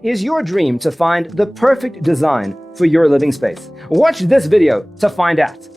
Is your dream to find the perfect design for your living space? Watch this video to find out.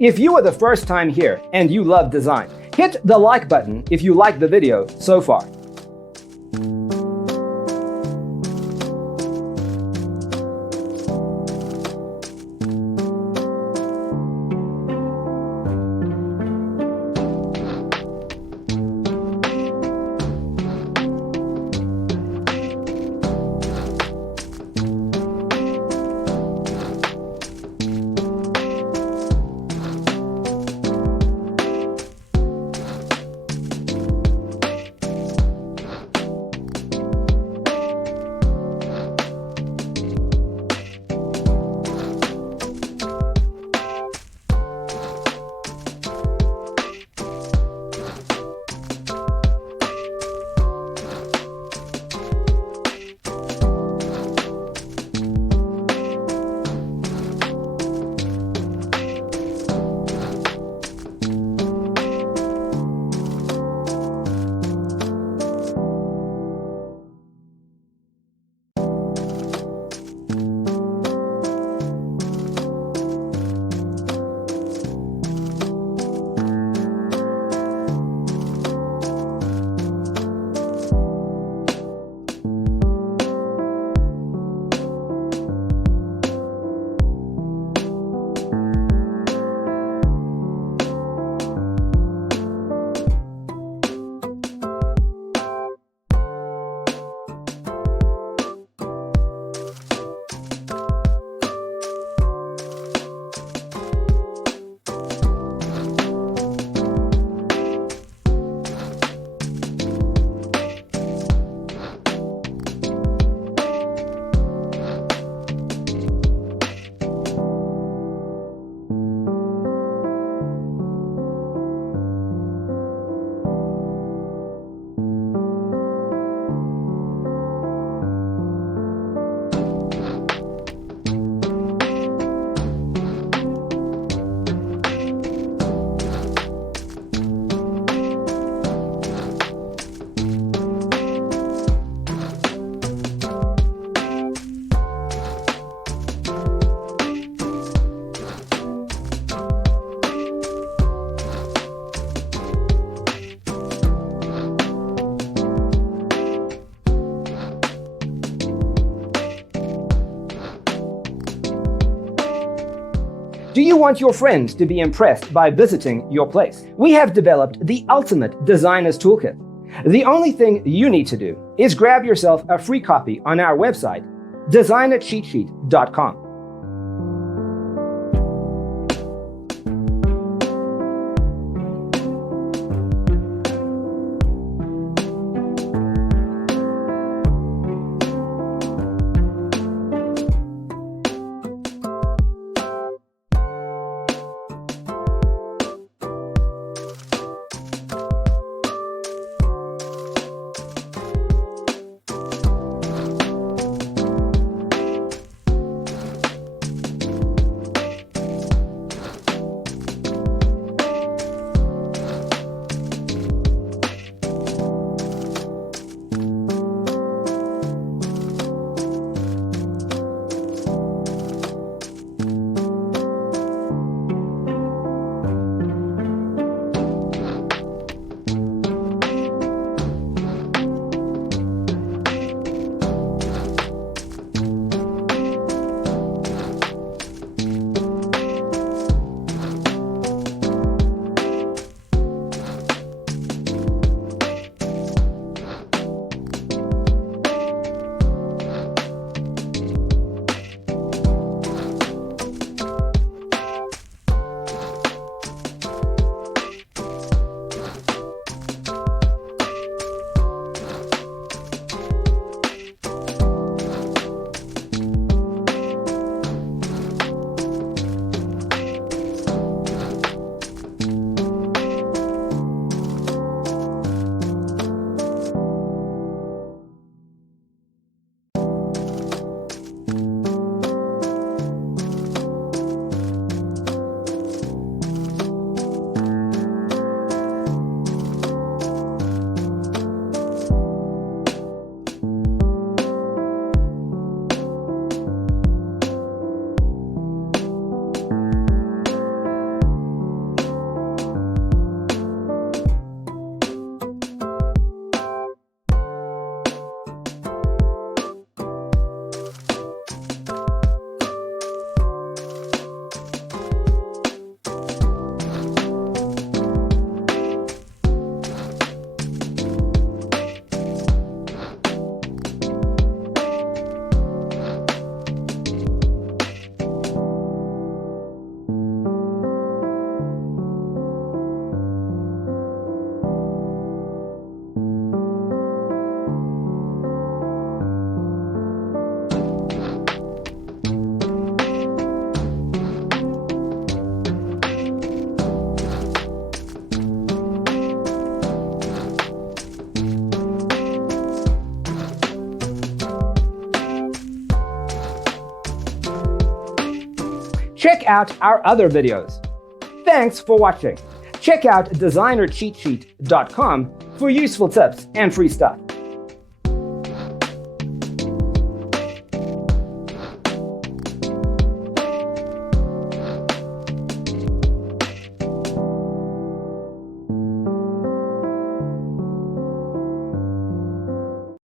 If you are the first time here and you love design, hit the like button if you like the video so far. Do you want your friends to be impressed by visiting your place? We have developed the ultimate designer's toolkit. The only thing you need to do is grab yourself a free copy on our website, designercheatsheet.com. Check out our other videos. Thanks for watching. Check out designercheatsheet.com for useful tips and free stuff.